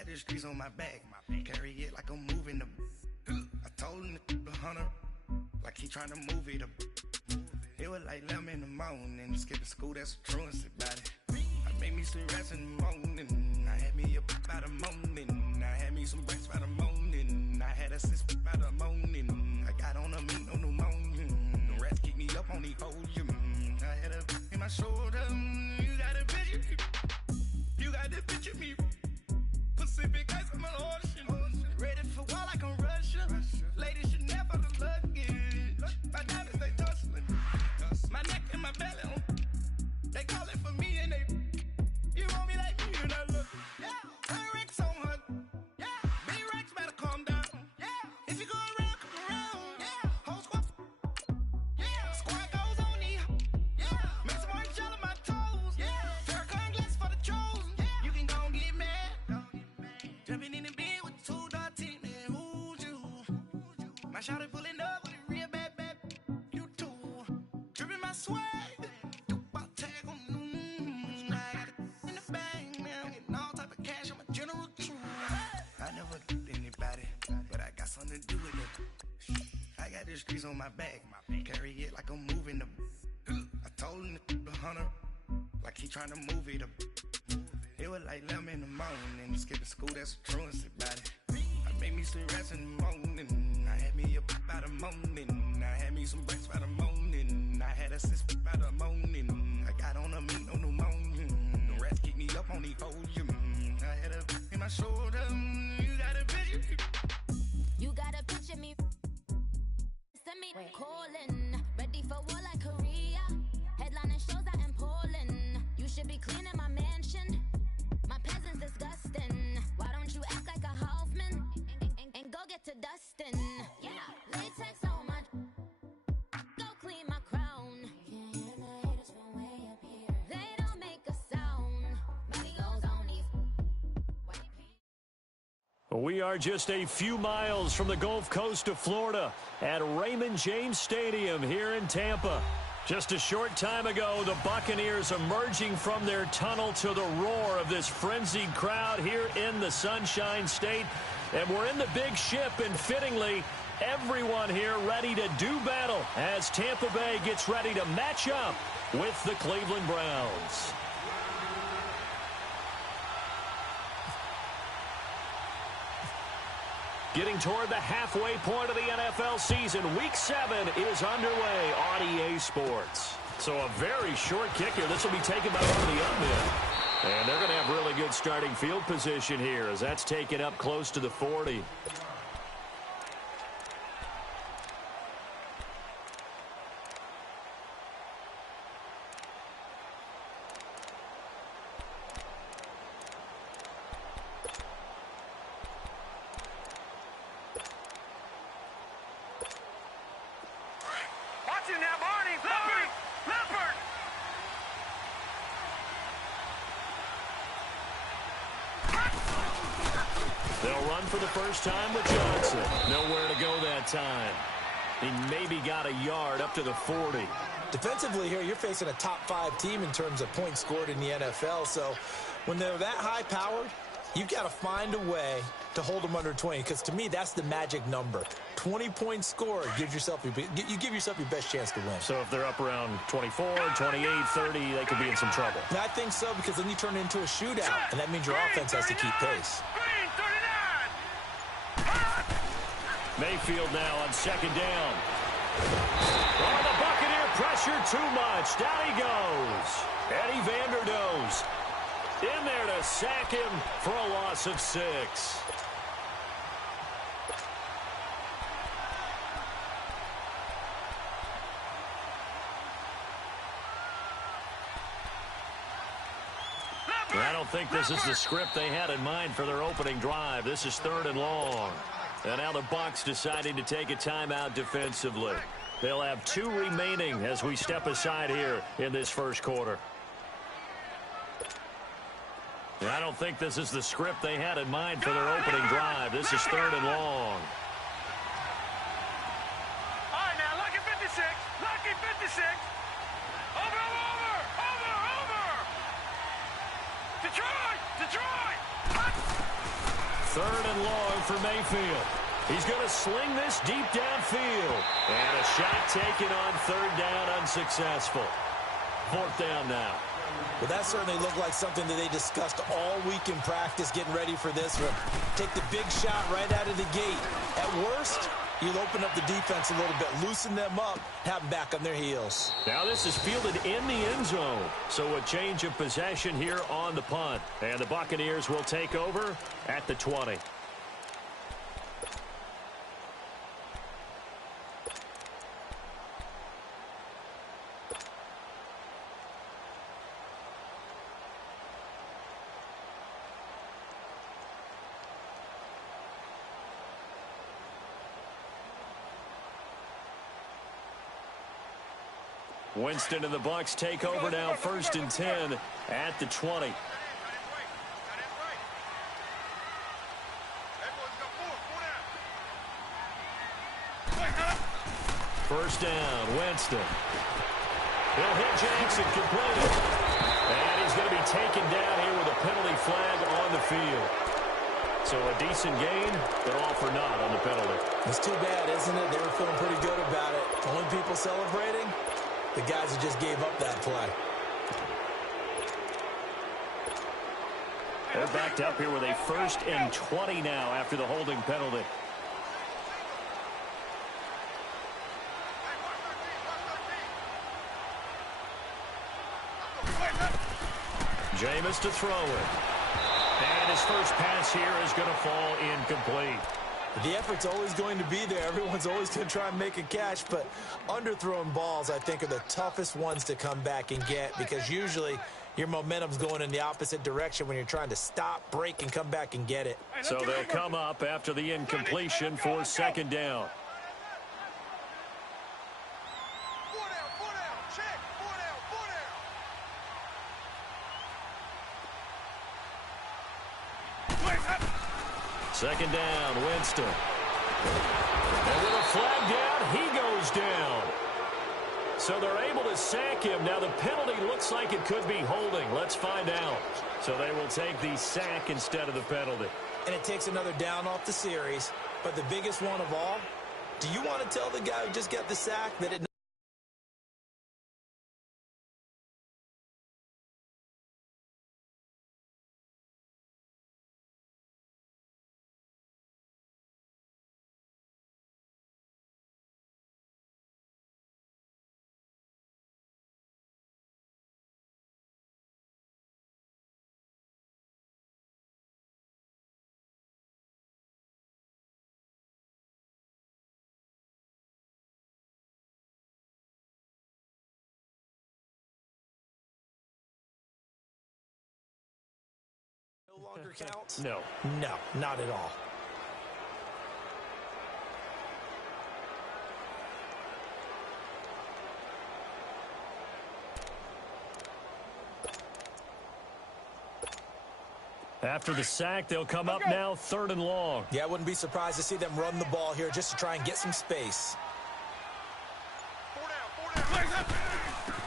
got the streets on my back. Carry it like I'm moving the. I told him the hunter, like he trying to move it up. It was like 11 in the morning. Skipping school, that's a truancy about it. I made me some rest in the morning. I had me a pop by the morning. I had me some breaks by the morning. I had a sis by the morning. I got on a meat on the morning. The rats keep me up on the podium. I had a in my shoulder. You got a picture. You got the picture me. Pacific ice on my ocean. Ready for war like I'm Russia. Ladies should never look luggage. My diamonds they tussling. My neck and my belly on. They calling for me and they. You want me like me and I look. Yeah, turn Rex on her. Yeah, big Rex better calm down. Yeah, if you go around, come around. Yeah, whole squad. Yeah, squad goes on me. Yeah, make some orange gel on my toes. Yeah, Farrakhan glass for the chosen. Yeah, you can go and get mad. Jumping in the bed with 2 dark teeth, man, who's you? My shawty pulling up with a real bad, you too. Dripping my swag, about tag on I got it in the bag, man, getting all type of cash, I'm a general true. I never did anybody, but I got something to do with it. I got the streets on my back, carry it like I'm moving the. I told him the hunter, like he trying to move it up. It was like 11 in the morning. Skipping school, that's a truancy about it. I made me some rest in the morning. I had me a pop by the morning. I had me some breaks by the morning. I had a sis by the morning. I got on a meat on the morning. The rats keep me up on the podium. I had a in my shoulder. You got a picture. You got a picture me. Send me calling. Ready for war like Korea. Headlining shows out in Poland. You should be cleaning my mansion. My peasants disgusting. Why don't you act like a Hoffman and go get to dustin'? Yeah, latex on my. Go clean my crown. Can't hear the haters from way up here. They don't make a sound. Money goes on these. We are just a few miles from the Gulf Coast of Florida at Raymond James Stadium here in Tampa. Just a short time ago, the Buccaneers emerging from their tunnel to the roar of this frenzied crowd here in the Sunshine State. And we're in the big ship, and fittingly, everyone here ready to do battle as Tampa Bay gets ready to match up with the Cleveland Browns. Getting toward the halfway point of the NFL season, Week 7 is underway on EA Sports. So a very short kick here. This will be taken by one of the up men. And they're going to have really good starting field position here as that's taken up close to the 40. They'll run for the first time with Johnson. Nowhere to go that time. He maybe got a yard up to the 40. Defensively here, you're facing a top 5 team in terms of points scored in the NFL. So when they're that high-powered, you've got to find a way to hold them under 20, because to me, that's the magic number. 20 points scored, you give yourself your best chance to win. So if they're up around 24, 28, 30, they could be in some trouble. And I think so, because then you turn it into a shootout, and that means your offense has to keep pace. Mayfield now on second down. Oh, the Buccaneer pressure too much. Down he goes. Eddie Vanderdoes in there to sack him for a loss of 6. I don't think this is the script they had in mind for their opening drive. This is 3rd and long. And now the Bucs deciding to take a timeout defensively. They'll have 2 remaining as we step aside here in this first quarter. I don't think this is the script they had in mind for their opening drive. This is 3rd and long. All right, now, lucky 56. Lucky 56. Over. Detroit! 3rd and long for Mayfield. He's going to sling this deep downfield. And a shot taken on 3rd down, unsuccessful. 4th down now. Well, that certainly looked like something that they discussed all week in practice, getting ready for this one. Take the big shot right out of the gate. At worst, you'll open up the defense a little bit, loosen them up, have them back on their heels. Now this is fielded in the end zone. So a change of possession here on the punt. And the Buccaneers will take over at the 20. Winston and the Bucs take over now, 1st and 10 at the 20. First down, Winston. He'll hit Jackson, complete. And he's going to be taken down here with a penalty flag on the field. So a decent gain, but all for naught on the penalty. It's too bad, isn't it? They were feeling pretty good about it. Only people celebrating, the guys who just gave up that play. They're backed up here with a 1st and 20 now after the holding penalty. Jameis to throw it. And his first pass here is going to fall incomplete. The effort's always going to be there. Everyone's always going to try and make a catch, but underthrown balls, I think, are the toughest ones to come back and get because usually your momentum's going in the opposite direction when you're trying to stop, break, and come back and get it. So they'll come up after the incompletion for 2nd down. Second down, Winston. And with a flag down, he goes down. So they're able to sack him. Now the penalty looks like it could be holding. Let's find out. So they will take the sack instead of the penalty. And it takes another down off the series. But the biggest one of all, do you want to tell the guy who just got the sack that it... No longer counts? No. No, not at all. After the sack, they'll come up now 3rd and long. Yeah, I wouldn't be surprised to see them run the ball here just to try and get some space.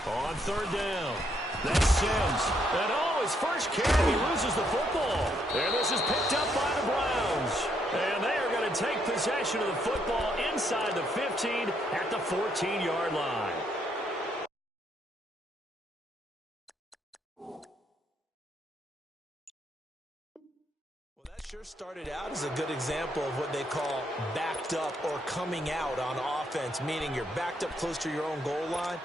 On 3rd down. That's Sims. And his first carry, he loses the football. And this is picked up by the Browns. And they are going to take possession of the football inside the 15 at the 14-yard line. Well, that sure started out as a good example of what they call backed up or coming out on offense, meaning you're backed up close to your own goal line.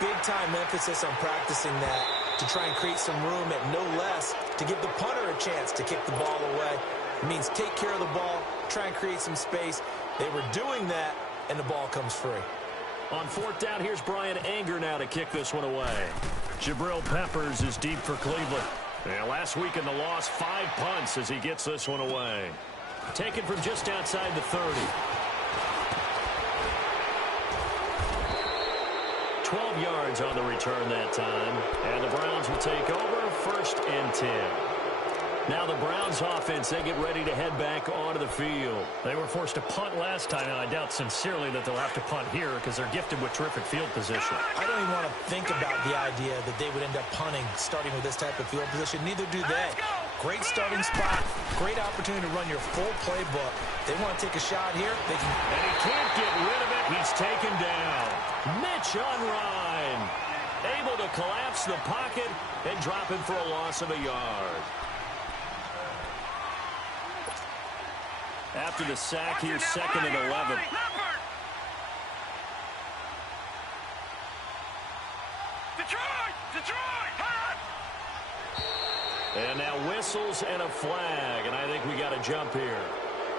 Big-time emphasis on practicing that to try and create some room at no less to give the punter a chance to kick the ball away. It means take care of the ball, try and create some space. They were doing that, and the ball comes free. On 4th down, here's Brian Anger now to kick this one away. Jabril Peppers is deep for Cleveland. Yeah, last week in the loss, 5 punts as he gets this one away. Taken from just outside the 30. 12 yards on the return that time. And the Browns will take over 1st and 10. Now the Browns offense, they get ready to head back onto the field. They were forced to punt last time, and I doubt sincerely that they'll have to punt here because they're gifted with terrific field position. I don't even want to think about the idea that they would end up punting starting with this type of field position. Neither do they. Great starting spot, great opportunity to run your full playbook. They want to take a shot here. They can. And he can't get rid of it. He's taken down. Mitch on Ryan. Able to collapse the pocket and drop him for a loss of a yard. After the sack, here's 2nd and 11. And now whistles and a flag, and I think we got a jump here.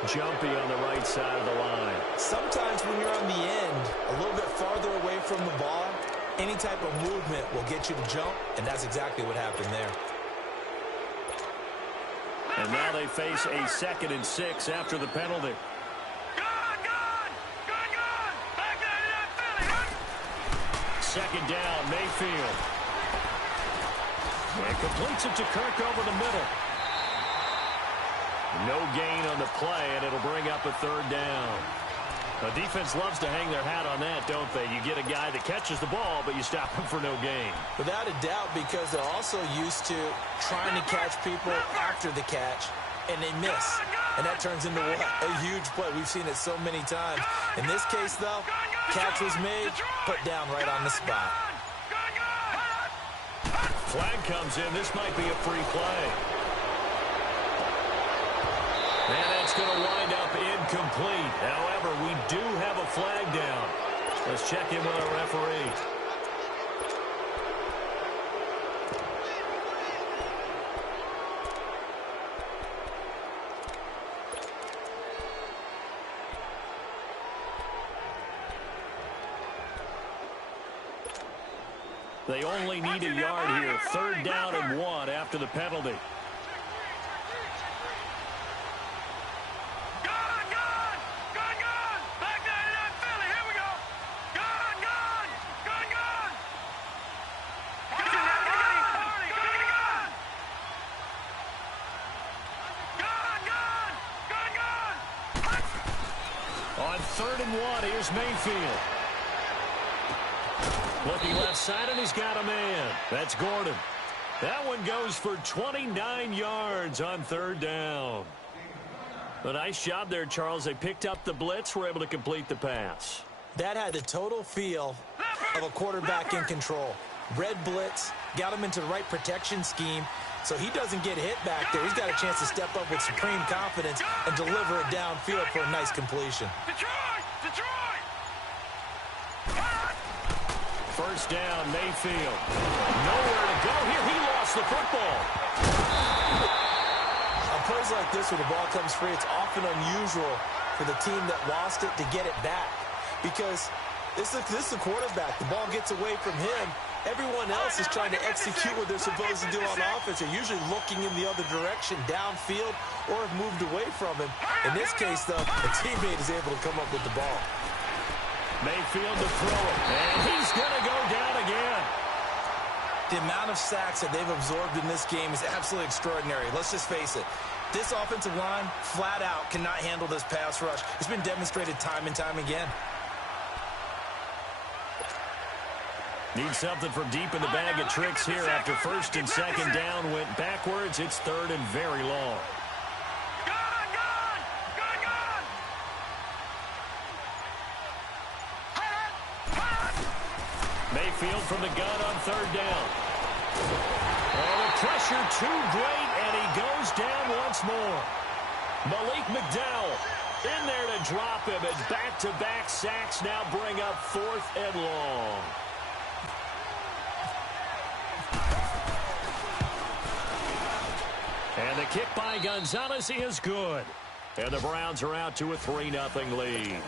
Jumpy on the right side of the line. Sometimes when you're on the end, a little bit farther away from the ball, any type of movement will get you to jump, and that's exactly what happened there. And now they face a 2nd and 6 after the penalty. Second down, Mayfield. And completes it to Kirk over the middle. No gain on the play, and it'll bring up a 3rd down. The defense loves to hang their hat on that, don't they? You get a guy that catches the ball, but you stop him for no gain. Without a doubt, because they're also used to trying to catch people after the catch, and they miss. And that turns into what? A huge play. We've seen it so many times. In this case, though, catch was made, put down right on the spot. Flag comes in. This might be a free play. And that's going to wind up incomplete. However, we do have a flag down. Let's check in with our referee. They only need a yard here. 3rd down and 1 after the penalty. On 3rd and 1, here's Mayfield. Looking left side, and he's got a man. That's Gordon. That one goes for 29 yards on 3rd down. A nice job there, Charles. They picked up the blitz, were able to complete the pass. That had the total feel of a quarterback in control. Red blitz, got him into the right protection scheme, so he doesn't get hit back there. He's got a chance to step up with supreme confidence and deliver it downfield for a nice completion. First down, Mayfield. Nowhere to go here. He lost the football. On plays like this where the ball comes free, it's often unusual for the team that lost it to get it back. Because this is the quarterback. The ball gets away from him. Everyone else is trying to execute what they're supposed to do on offense. They're usually looking in the other direction, downfield, or have moved away from him. In this case, though, a teammate is able to come up with the ball. Mayfield to throw it, and he's going to go down again. The amount of sacks that they've absorbed in this game is absolutely extraordinary. Let's just face it. This offensive line, flat out, cannot handle this pass rush. It's been demonstrated time and time again. Need something from deep in the bag of tricks here after 1st and 2nd down went backwards. It's 3rd and very long. Mayfield from the gun on 3rd down. Oh, the pressure too great, and he goes down once more. Malik McDowell in there to drop him, and back-to-back sacks now bring up 4th and long. And the kick by Gonzalez is good. And the Browns are out to a 3-0 lead.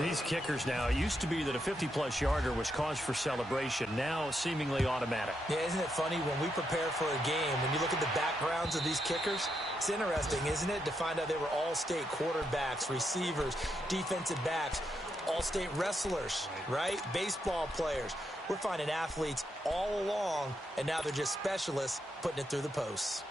These kickers now, it used to be that a 50-plus yarder was cause for celebration. Now seemingly automatic. Yeah, isn't it funny when we prepare for a game, when you look at the backgrounds of these kickers, it's interesting, isn't it, to find out they were all-state quarterbacks, receivers, defensive backs, all-state wrestlers, right? Baseball players. We're finding athletes all along, and now they're just specialists putting it through the posts.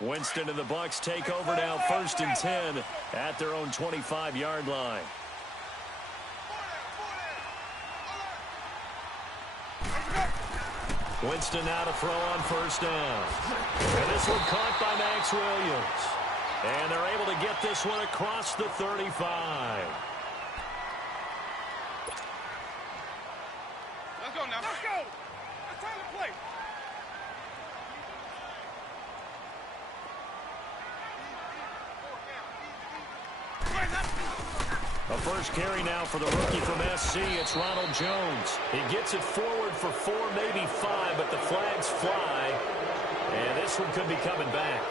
Winston and the Bucs take over now, 1st and 10 at their own 25-yard line. Winston now to throw on 1st down. this one caught by Max Williams. And they're able to get this one across the 35. Let's go now. Let's go. It's time to play. A first carry now for the rookie from SC. It's Ronald Jones. He gets it forward for 4, maybe 5, but the flags fly. And this one could be coming back.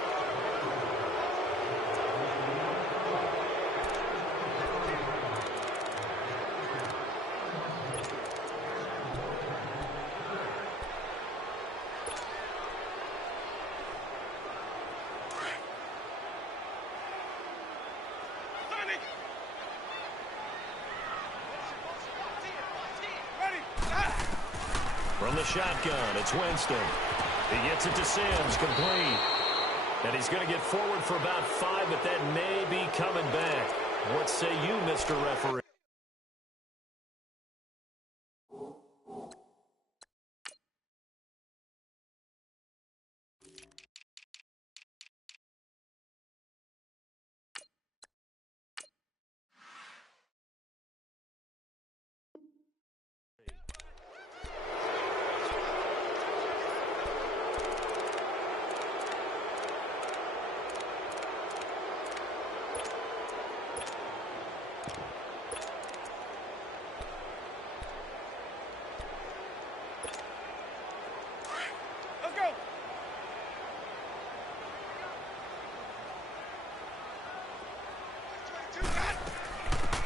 From the shotgun, it's Winston. He gets it to Sims, complete. And he's going to get forward for about 5, but that may be coming back. What say you, Mr. Referee?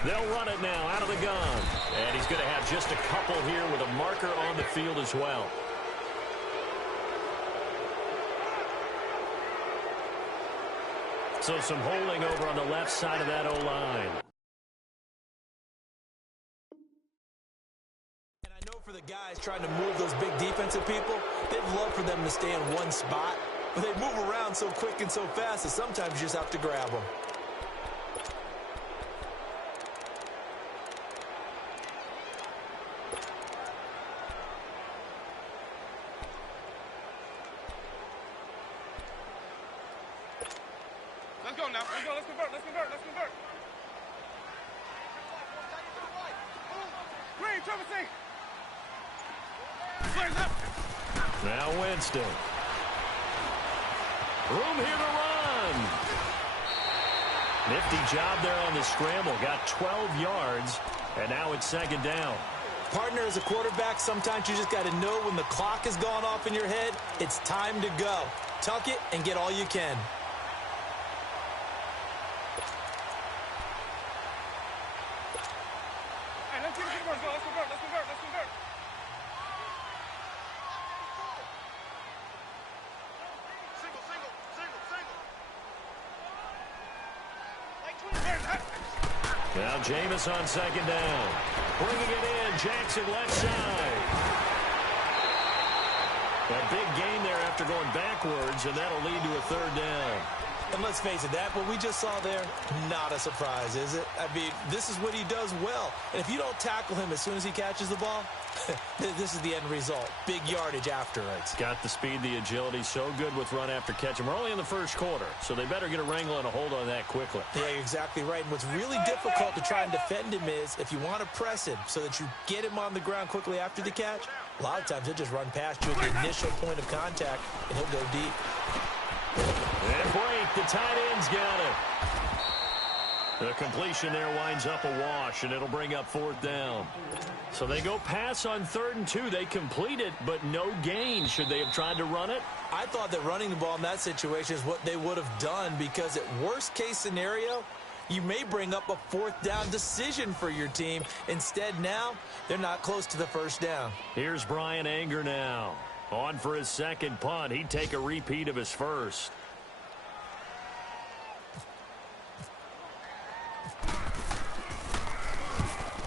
They'll run it now out of the gun. And he's going to have just a couple here with a marker on the field as well. So some holding over on the left side of that O-line. And I know for the guys trying to move those big defensive people, they'd love for them to stay in one spot. But they move around so quick and so fast that sometimes you just have to grab them. Let's go now. Let's go. Let's convert. Let's convert. Let's convert. Green, Trevor C. Flares up. Now Winston. Room here to run. Nifty job there on the scramble. Got 12 yards, and now it's second down. Partner, as a quarterback, sometimes you just got to know when the clock has gone off in your head, it's time to go. Tuck it and get all you can. Now Jameis on second down. Bringing it in, Jackson left side. A big gain there after going backwards, and that'll lead to a third down. And let's face it, that what we just saw there, not a surprise, is it? I mean, this is what he does well. And if you don't tackle him as soon as he catches the ball, this is the end result. Big yardage afterwards. Got the speed, the agility, so good with run after catch. And we're only in the first quarter, so they better get a wrangle and a hold on that quickly. Yeah, you're exactly right. And what's really difficult to try and defend him is if you want to press him so that you get him on the ground quickly after the catch, a lot of times he'll just run past you at the initial point of contact, and he'll go deep. And break, the tight end's got it. The completion there winds up a wash, and it'll bring up fourth down. So they go pass on 3rd and 2. They complete it, but no gain. Should they have tried to run it? I thought that running the ball in that situation is what they would have done, because at worst case scenario, you may bring up a 4th down decision for your team. Instead, now, they're not close to the first down. Here's Brian Anger now. On for his second punt. He'd take a repeat of his first.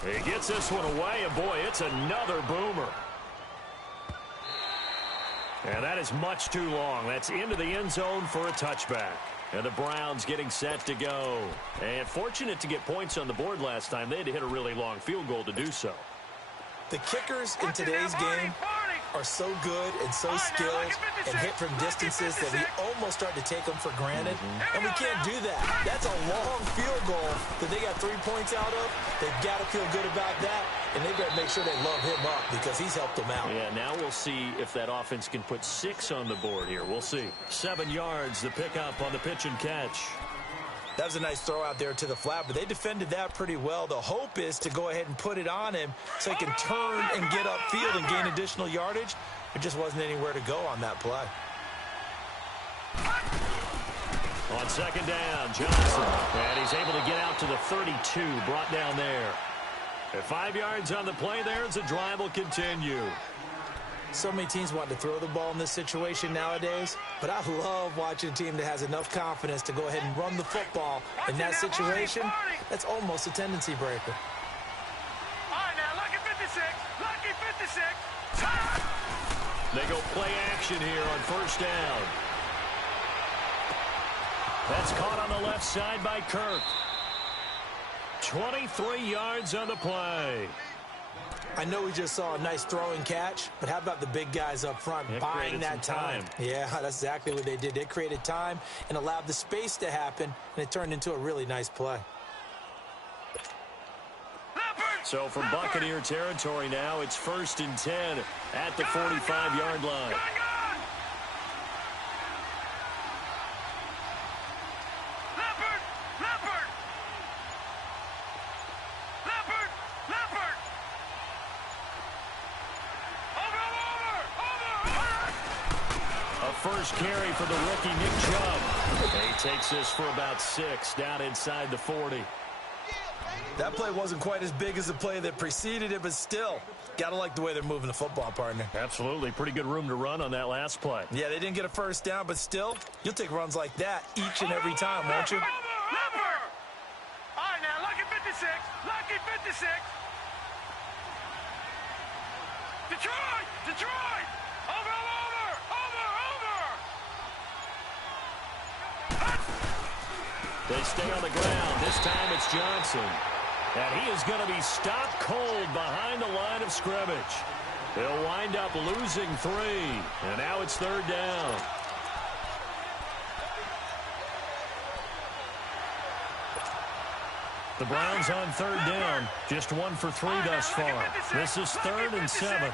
He gets this one away, and boy, it's another boomer. And that is much too long. That's into the end zone for a touchback. And the Browns getting set to go. And fortunate to get points on the board last time. They had to hit a really long field goal to do so. The kickers in today's game are so good and so skilled and hit from distances that we almost start to take them for granted. And we can't do that. That's a long field goal that they got 3 points out of. They've got to feel good about that, and they better make sure they love him up because he's helped them out. Yeah, now we'll see if that offense can put 6 on the board here. We'll see. 7 yards, the pickup on the pitch and catch. That was a nice throw out there to the flat, but they defended that pretty well. The hope is to go ahead and put it on him so he can turn and get upfield and gain additional yardage. There just wasn't anywhere to go on that play. On second down, Johnson. And he's able to get out to the 32, brought down there. At 5 yards on the play there as the drive will continue. So many teams want to throw the ball in this situation nowadays, but I love watching a team that has enough confidence to go ahead and run the football in that situation. That's almost a tendency breaker. All right, now, lucky 56. Lucky 56. They go play action here on first down. That's caught on the left side by Kirk. 23 yards on the play. I know we just saw a nice throwing catch, but how about the big guys up front buying that time? Yeah, that's exactly what they did. They created time and allowed the space to happen, and it turned into a really nice play. So from Buccaneer territory now, it's 1st and 10 at the 45-yard line. First carry for the rookie Nick Chubb. He takes this for about 6 down inside the 40. That play wasn't quite as big as the play that preceded it, but still, got to like the way they're moving the football, partner. Absolutely. Pretty good room to run on that last play. Yeah, they didn't get a first down, but still, you'll take runs like that each and every time, won't you? All right, now, lucky 56. Lucky 56. Detroit! Detroit! Over! They stay on the ground. This time it's Johnson. And he is going to be stopped cold behind the line of scrimmage. They'll wind up losing 3. And now it's 3rd down. The Browns on 3rd down. Just 1 for 3 thus far. This is 3rd and 7.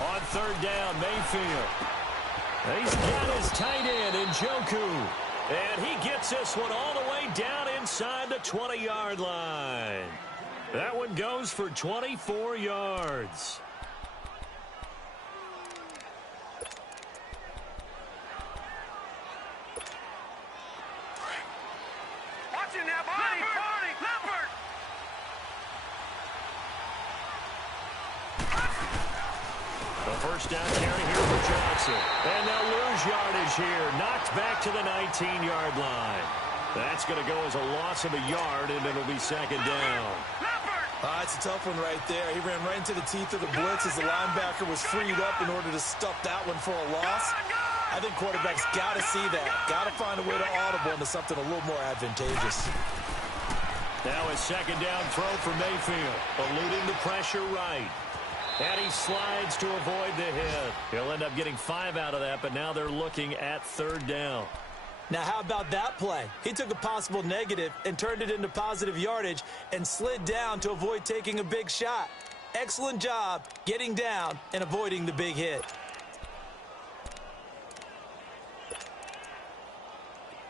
On 3rd down, Mayfield. He's got his tight end in Njoku. And he gets this one all the way down inside the 20-yard line. That one goes for 24 yards. Watching that body, Leopard! The first down carry here for Johnson. And they'll lose yardage here. Knocked back to the 19-yard line. That's going to go as a loss of a yard, and it'll be 2nd down. It's a tough one right there. He ran right into the teeth of the blitz as the linebacker was freed up in order to stuff that one for a loss. I think quarterbacks got to see that. Got to find a way to audible into something a little more advantageous. Now a 2nd down throw for Mayfield. Eluding the pressure right. And he slides to avoid the hit. He'll end up getting 5 out of that, but now they're looking at 3rd down. Now, how about that play? He took a possible negative and turned it into positive yardage and slid down to avoid taking a big shot. Excellent job getting down and avoiding the big hit.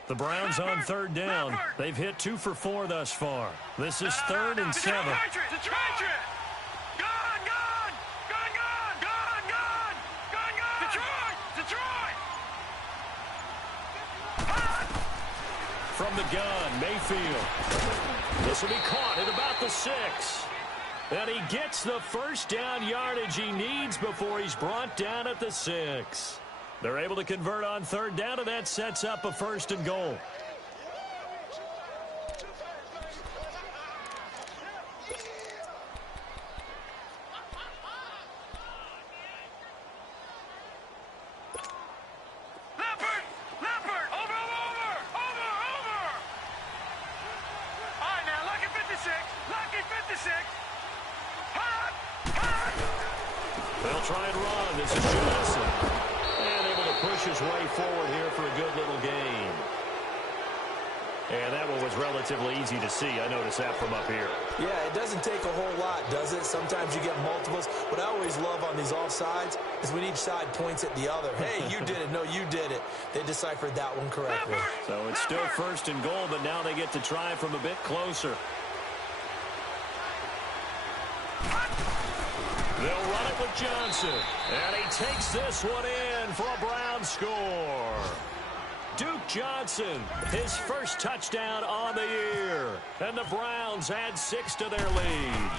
The Browns on 3rd down. They've hit 2 for 4 thus far. This is 3rd and 7. From the gun, Mayfield. This will be caught at about the 6. And he gets the first down yardage he needs before he's brought down at the 6. They're able to convert on 3rd down, and that sets up a 1st and goal. They'll try and run. This is Johnson. And able to push his way forward here for a good little gain. And that one was relatively easy to see. I noticed that from up here. Yeah, it doesn't take a whole lot, does it? Sometimes you get multiples. What I always love on these offsides is when each side points at the other. Hey, you did it. No, you did it. They deciphered that one correctly. So it's still first and goal, but now they get to try from a bit closer. They'll run it with Johnson. And he takes this one in for a Brown score. Duke Johnson, his first touchdown on the year. And the Browns add 6 to their lead.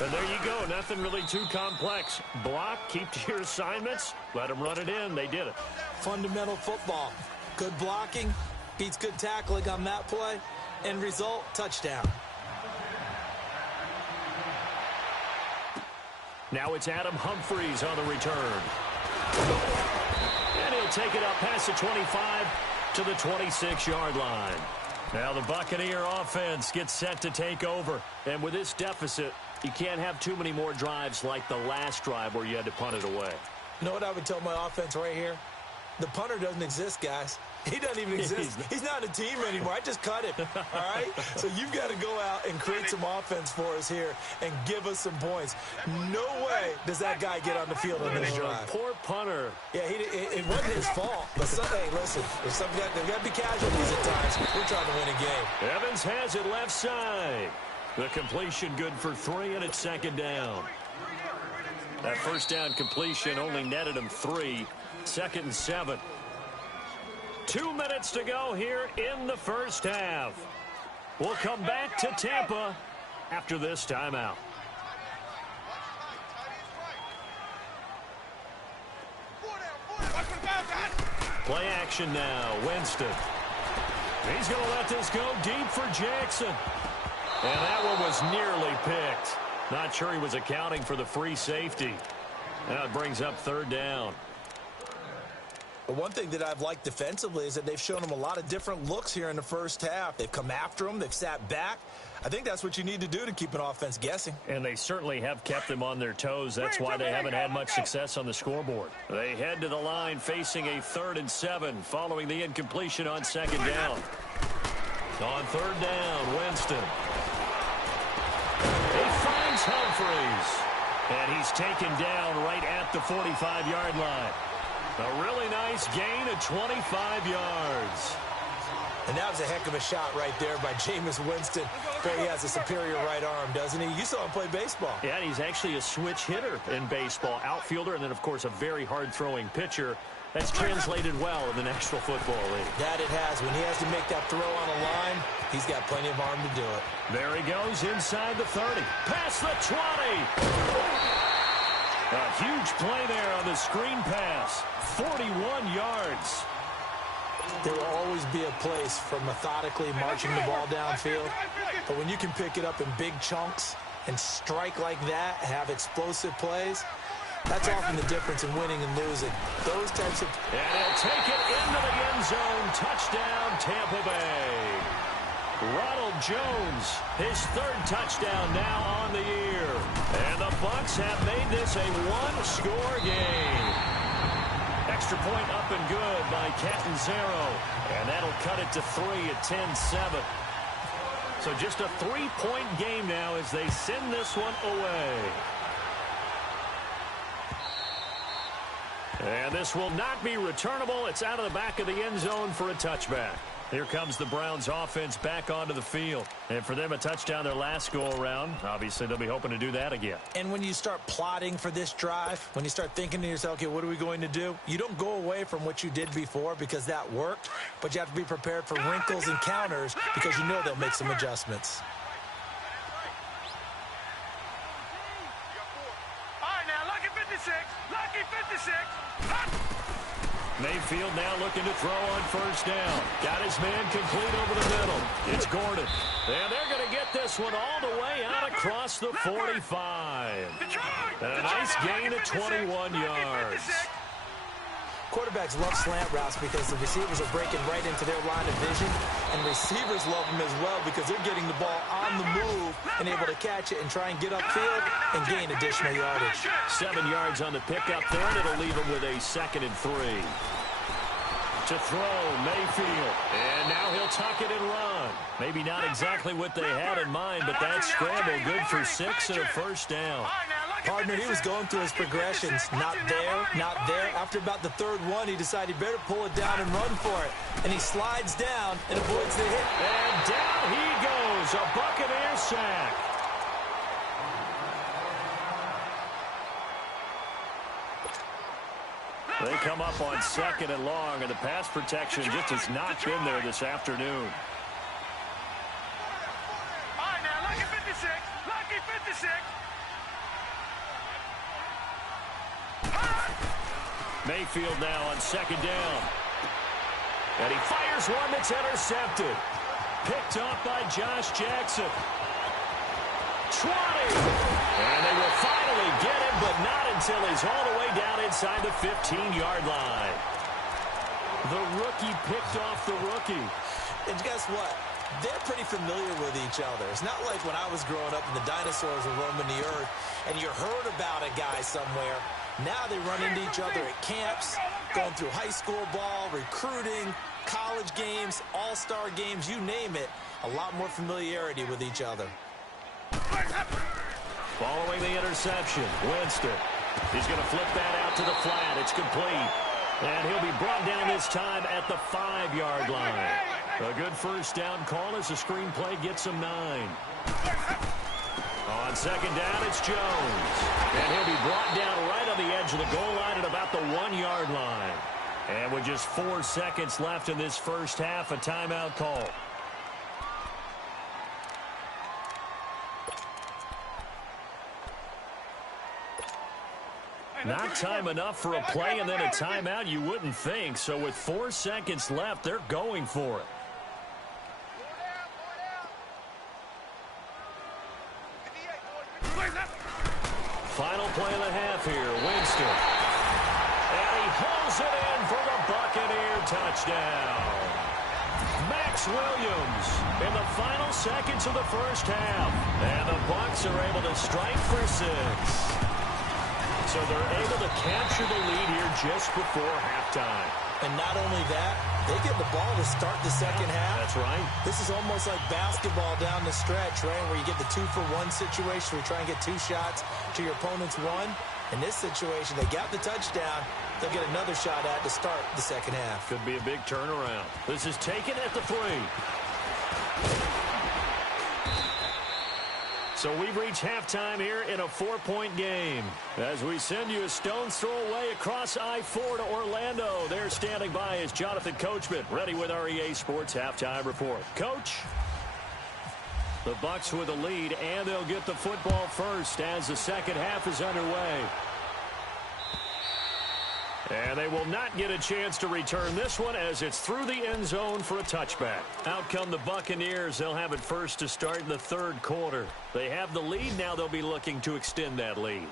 And there you go. Nothing really too complex. Block, keep to your assignments, let them run it in. They did it. Fundamental football. Good blocking, beats good tackling on that play. End result, touchdown. Now it's Adam Humphries on the return. And he'll take it up past the 25 to the 26-yard line. Now the Buccaneer offense gets set to take over. And with this deficit, you can't have too many more drives like the last drive where you had to punt it away. You know what I would tell my offense right here? The punter doesn't exist, guys. He doesn't even exist. He's not a team anymore. I just cut him, all right? So you've got to go out and create some offense for us here and give us some points. No way does that guy get on the field on this drive. Poor punter. Yeah, it wasn't his fault. But hey, listen, there's got to be casualties at times. We're trying to win a game. Evans has it left side. The completion good for 3, and it's second down. That first down completion only netted him 3. Second and 7. 2 minutes to go here in the first half. We'll come back to Tampa after this timeout. Play action now. Winston. He's going to let this go deep for Jackson. And that one was nearly picked. Not sure he was accounting for the free safety. Now it brings up third down. But one thing that I've liked defensively is that they've shown them a lot of different looks here in the first half. They've come after them. They've sat back. I think that's what you need to do to keep an offense guessing. And they certainly have kept them on their toes. That's why they haven't had much success on the scoreboard. They head to the line facing a 3rd and 7 following the incompletion on second down. On third down, Winston. He finds Humphries. And he's taken down right at the 45-yard line. A really nice gain of 25 yards. And that was a heck of a shot right there by Jameis Winston. Boy, he has a superior right arm, doesn't he? You saw him play baseball. Yeah, he's actually a switch hitter in baseball. Outfielder, and then, of course, a very hard-throwing pitcher. That's translated well in the National Football League. That it has. When he has to make that throw on a line, he's got plenty of arm to do it. There he goes inside the 30. Past the 20. A huge play there on the screen pass. 41 yards. There will always be a place for methodically marching the ball downfield. But when you can pick it up in big chunks and strike like that, have explosive plays, that's often the difference in winning and losing. Those types of... And he'll take it into the end zone. Touchdown, Tampa Bay. Ronald Jones, his 3rd touchdown now on the year. And the Bucs have made this a 1-score game. Extra point up and good by Catanzaro. And that'll cut it to 3 at 10-7. So just a 3-point game now as they send this one away. And this will not be returnable. It's out of the back of the end zone for a touchback. Here comes the Browns offense back onto the field. And for them, a touchdown their last go-around. Obviously, they'll be hoping to do that again. And when you start plotting for this drive, when you start thinking to yourself, okay, what are we going to do? You don't go away from what you did before because that worked, but you have to be prepared for wrinkles and counters because you know they'll make some adjustments. All right, now, lucky 56. Lucky 56. Mayfield now looking to throw on first down. Got his man complete over the middle. It's Gordon. And they're going to get this one all the way out across the 45. And a nice gain of 21 yards. Quarterbacks love slant routes because the receivers are breaking right into their line of vision, and receivers love them as well because they're getting the ball on the move and able to catch it and try and get upfield and gain additional yardage. 7 yards on the pickup there, and it'll leave him with a 2nd and 3. To throw, Mayfield. And now he'll tuck it and run. Maybe not exactly what they had in mind, but that scramble good for 6 and a first down. Partner, he was going through his progressions. Not there, not there. After about the 3rd one, he decided he better pull it down and run for it. And he slides down and avoids the hit. And down he goes. A Buccaneer sack. They come up on 2nd and long, and the pass protection just has not been there this afternoon. All right, now, lucky 56. Lucky 56. Mayfield now on 2nd down. And he fires one that's intercepted. Picked off by Josh Jackson. 20. And they will finally get him, but not until he's all the way down inside the 15-yard line. The rookie picked off the rookie. And guess what? They're pretty familiar with each other. It's not like when I was growing up and the dinosaurs were roaming the earth and you heard about a guy somewhere. Now they run into each other at camps, going through high school ball, recruiting, college games, all-star games, you name it. A lot more familiarity with each other. Following the interception, Winston. He's going to flip that out to the flat. It's complete. And he'll be brought down this time at the 5-yard line. A good first down call as the screen play gets him 9. On 2nd down, it's Jones. And he'll be brought down right on the edge of the goal line at about the 1-yard line. And with just 4 seconds left in this first half, a timeout call. Not time enough for a play and then a timeout, you wouldn't think. So with 4 seconds left, they're going for it. Final play of the half here, Winston. And he hauls it in for the Buccaneer touchdown. Max Williams in the final seconds of the first half. And the Bucs are able to strike for 6. So they're able to capture the lead here just before halftime. And not only that, they get the ball to start the second half. That's right. This is almost like basketball down the stretch, right, where you get the 2-for-1 situation where you try and get 2 shots to your opponent's 1. In this situation, they got the touchdown. They'll get another shot at to start the second half. Could be a big turnaround. This is taken at the 3. So we've reached halftime here in a 4-point game. As we send you a stone's throw away across I-4 to Orlando. There standing by is Jonathan Coachman, ready with our EA Sports Halftime Report. Coach, the Bucs with the lead, and they'll get the football first as the second half is underway. And they will not get a chance to return this one as it's through the end zone for a touchback. Out come the Buccaneers. They'll have it first to start in the 3rd quarter. They have the lead. Now they'll be looking to extend that lead.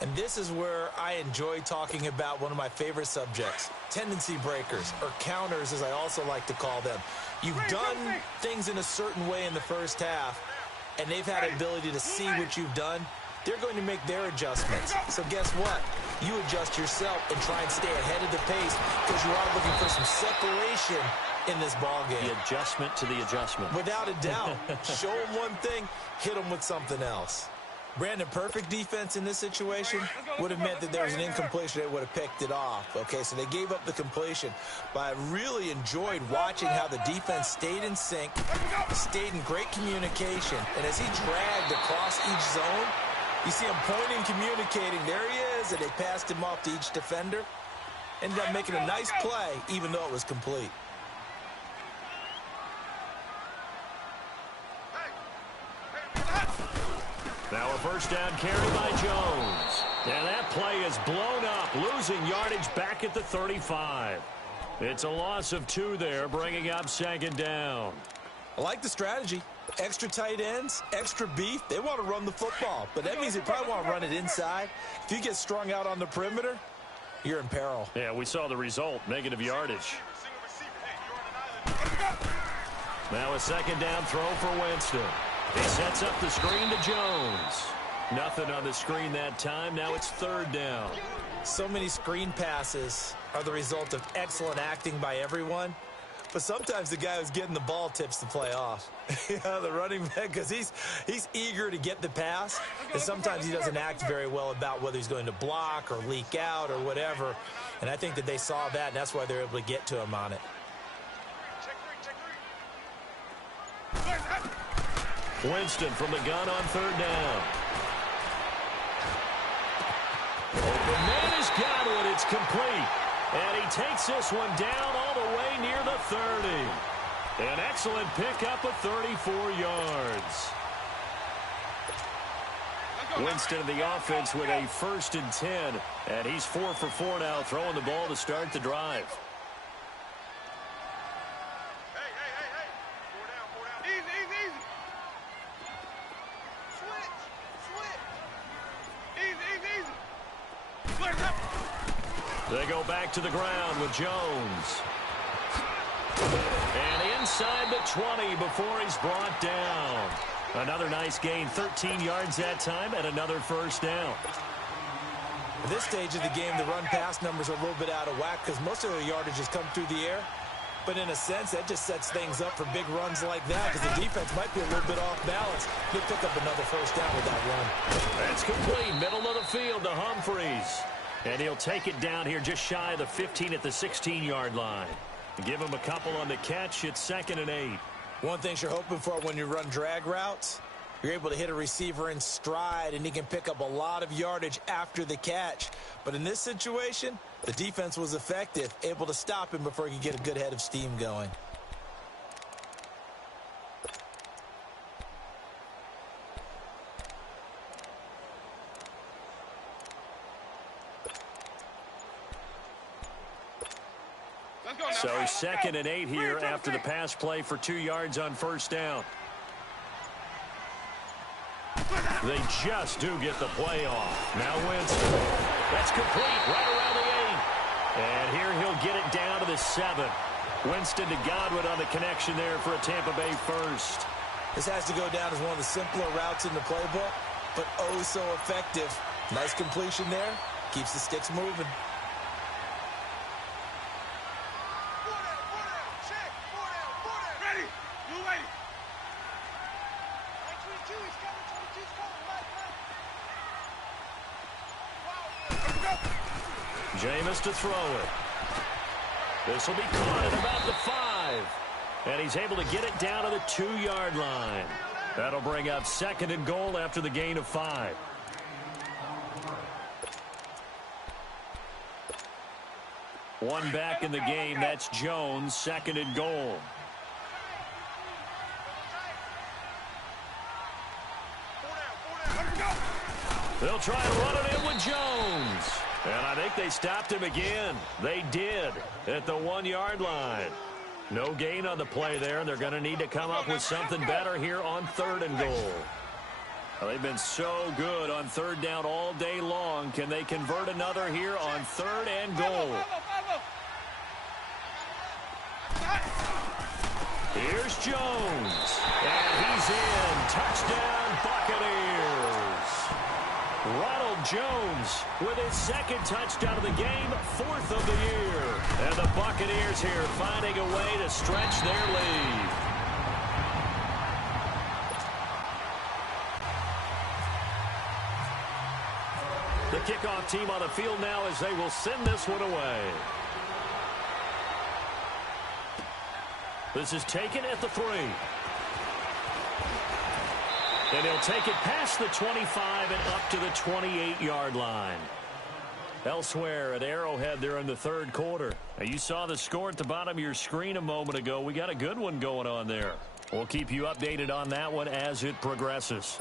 And this is where I enjoy talking about one of my favorite subjects, tendency breakers, or counters as I also like to call them. You've done things in a certain way in the first half, and they've had the ability to see what you've done. They're going to make their adjustments. So guess what? You adjust yourself and try and stay ahead of the pace because you are looking for some separation in this ball game. The adjustment to the adjustment. Without a doubt. Show them one thing, hit them with something else. Brandon, perfect defense in this situation would have meant that there was an incompletion. They would have picked it off. Okay, so they gave up the completion. But I really enjoyed watching how the defense stayed in sync, stayed in great communication. And as he dragged across each zone, you see him pointing, communicating. There he is, and they passed him off to each defender. Ended up making a nice play, even though it was complete. Now a first down carry by Jones. And that play is blown up, losing yardage back at the 35. It's a loss of 2 there, bringing up 2nd down. I like the strategy. Extra tight ends, extra beef. They want to run the football, but that means they probably want to run it inside. If you get strung out on the perimeter, you're in peril. Yeah, we saw the result, negative yardage. Now a second down throw for Winston. He sets up the screen to Jones. Nothing on the screen that time. Now it's third down. So many screen passes are the result of excellent acting by everyone. But sometimes the guy who's getting the ball tips the play off. The running back, because he's eager to get the pass. And sometimes he doesn't act very well about whether he's going to block or leak out or whatever. And I think that they saw that, and that's why they're able to get to him on it. Winston from the gun on third down. Open man has got it. It's complete. And he takes this one down all the way near the 30. An excellent pickup of 34 yards. Winston in the offense with a 1st and 10. And he's 4 for 4 now, throwing the ball to start the drive. They go back to the ground with Jones. And inside the 20 before he's brought down. Another nice gain, 13 yards that time, and another first down. At this stage of the game, the run-pass numbers are a little bit out of whack because most of their yardage has come through the air. But in a sense, that just sets things up for big runs like that because the defense might be a little bit off balance. He'll pick up another first down with that run. That's complete. Middle of the field to Humphreys. And he'll take it down here just shy of the 15 at the 16-yard line. Give him a couple on the catch. It's 2nd and 8. One thing you're hoping for when you run drag routes, you're able to hit a receiver in stride, and he can pick up a lot of yardage after the catch. But in this situation, the defense was effective, able to stop him before he could get a good head of steam going. So 2nd and 8 here after the pass play for 2 yards on first down. They just do get the play off. Now Winston. That's complete right around the 8. And here he'll get it down to the 7. Winston to Godwin on the connection there for a Tampa Bay first. This has to go down as one of the simpler routes in the playbook, but oh so effective. Nice completion there. Keeps the sticks moving. Jameis to throw it. This will be caught at about the 5. And he's able to get it down to the 2-yard line. That'll bring up 2nd and goal after the gain of 5. One back in the game. That's Jones. 2nd and goal. They'll try to run it in with Jones. And I think they stopped him again. They did at the 1-yard line. No gain on the play there, and they're going to need to come up with something better here on 3rd and goal. Well, they've been so good on 3rd down all day long. Can they convert another here on 3rd and goal? Here's Jones. And he's in. Touchdown, Buccaneers. Ronald Jones with his 2nd touchdown of the game, 4th of the year. And the Buccaneers here finding a way to stretch their lead. The kickoff team on the field now as they will send this one away. This is taken at the 3. And he'll take it past the 25 and up to the 28-yard line. Elsewhere at Arrowhead there in the 3rd quarter. Now you saw the score at the bottom of your screen a moment ago. We got a good one going on there. We'll keep you updated on that one as it progresses.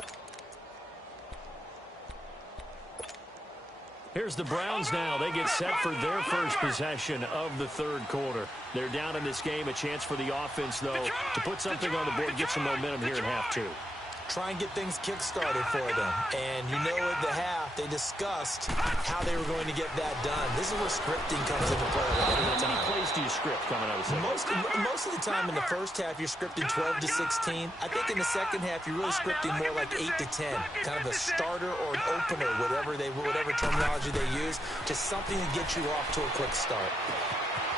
Here's the Browns now. They get set for their first possession of the 3rd quarter. They're down in this game. A chance for the offense, though, to put something on the board, get some momentum here at half 2. try and get things kick-started for them. And you know at the half, they discussed how they were going to get that done. This is where scripting comes into play a lot of the time. How many plays do you script coming out of the second? Most of the time in the first half, you're scripting 12 to 16. I think in the second half, you're really scripting more like 8 to 10. Kind of a starter or an opener, whatever terminology they use. Just something to get you off to a quick start.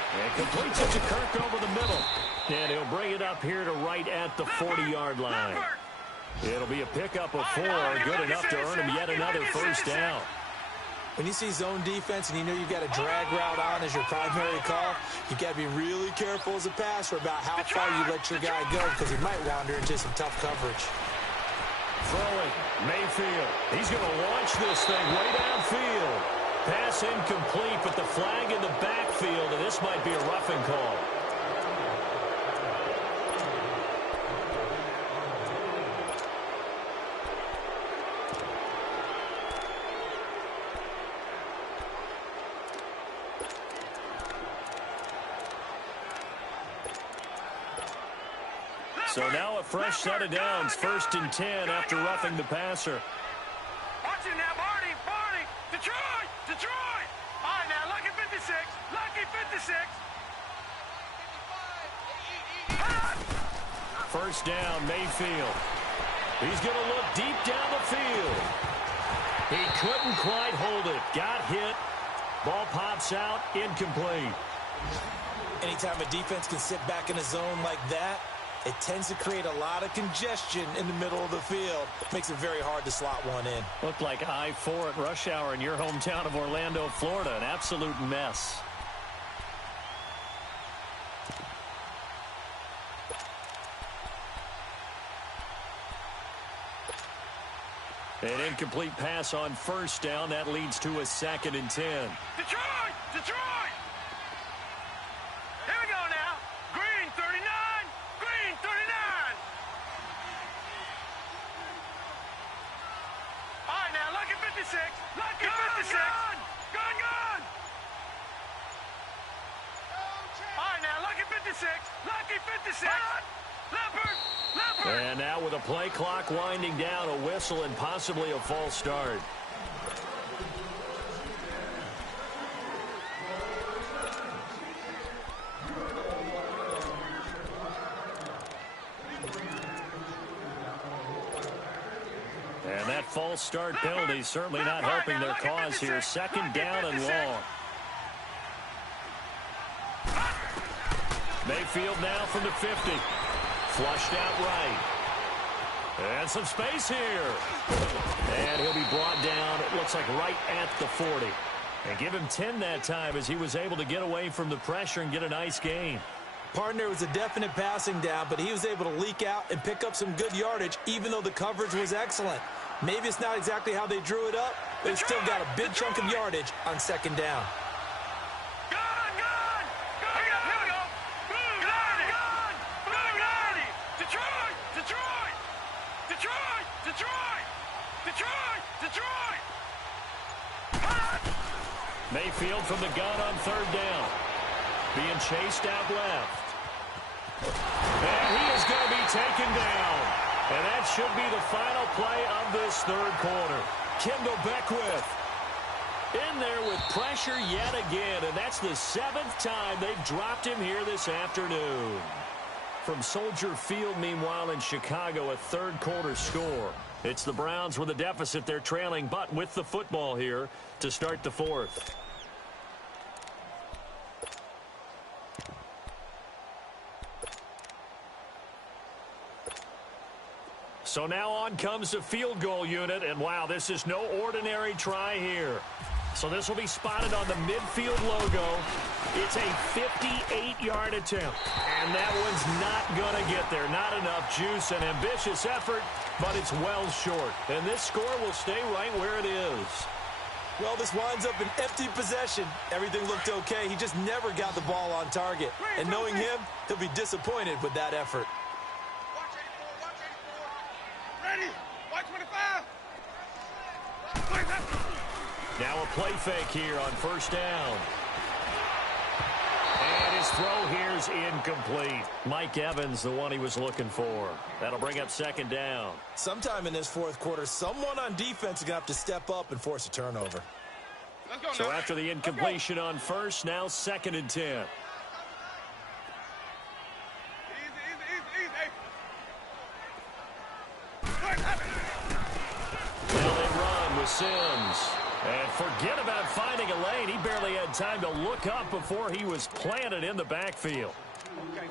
And completes it to Kirk over the middle. And he'll bring it up here to right at the 40-yard line. It'll be a pickup of 4, good enough to earn him yet another first down. When you see zone defense and you know you've got a drag route on as your primary call, you've got to be really careful as a passer about how far you let your guy go because he might wander into some tough coverage. Throwing, Mayfield. He's going to launch this thing way downfield. Pass incomplete, but the flag in the backfield, and this might be a roughing call. So now a fresh set of downs, 1st and 10 after roughing the passer. Watch it now, Barney, Detroit! All right, now, lucky 56, lucky 56. First down, Mayfield. He's going to look deep down the field. He couldn't quite hold it. Got hit. Ball pops out, incomplete. Anytime a defense can sit back in a zone like that, it tends to create a lot of congestion in the middle of the field. Makes it very hard to slot one in. Looked like I-4 at rush hour in your hometown of Orlando, Florida. An absolute mess. An incomplete pass on first down. That leads to a 2nd and 10. Detroit! Here we go now. Green 39. All right, now, lucky 56. Lucky 56. Gun. All right, now, lucky 56. Lucky 56. Leopard. And now with a play clock winding down, a whistle and possibly a false start. And that false start penalty certainly not helping their cause here. 2nd down and long. Mayfield now from the 50. Flushed out right. And some space here. And he'll be brought down, it looks like right at the 40. And give him 10 that time as he was able to get away from the pressure and get a nice gain. Partner was a definite passing down, but he was able to leak out and pick up some good yardage, even though the coverage was excellent. Maybe it's not exactly how they drew it up, but it's still got a big chunk of yardage on 2nd down. Detroit! Mayfield from the gun on 3rd down. Being chased out left. And he is going to be taken down. And that should be the final play of this 3rd quarter. Kendall Beckwith in there with pressure yet again. And that's the 7th time they've dropped him here this afternoon. From Soldier Field, meanwhile, in Chicago, a 3rd quarter score. It's the Browns with a deficit. They're trailing, but with the football here to start the 4th. So now on comes the field goal unit, and wow, this is no ordinary try here. So this will be spotted on the midfield logo. It's a 58-yard attempt, and that one's not going to get there. Not enough juice, an ambitious effort, but it's well short. And this score will stay right where it is. Well, this winds up an empty possession. Everything looked okay. He just never got the ball on target. And knowing him, he'll be disappointed with that effort. Watch 84, watch 84. Ready, watch 25. Now a play fake here on 1st down. And his throw here's incomplete. Mike Evans, the one he was looking for. That'll bring up second down. Sometime in this fourth quarter, someone on defense is going to have to step up and force a turnover. So after the incompletion on first, now 2nd and 10. Now they run with Sims. And forget about finding a lane. He barely had time to look up before he was planted in the backfield.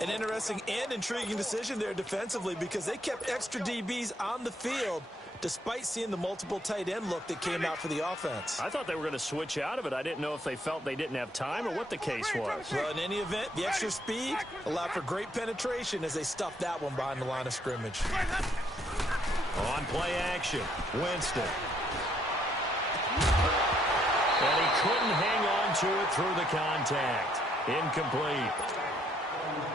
An interesting and intriguing decision there defensively because they kept extra DBs on the field despite seeing the multiple tight end look that came out for the offense. I thought they were going to switch out of it. I didn't know if they felt they didn't have time or what the case was. Well, in any event, the extra speed allowed for great penetration as they stuffed that one behind the line of scrimmage. On play action, Winston. And he couldn't hang on to it through the contact. Incomplete.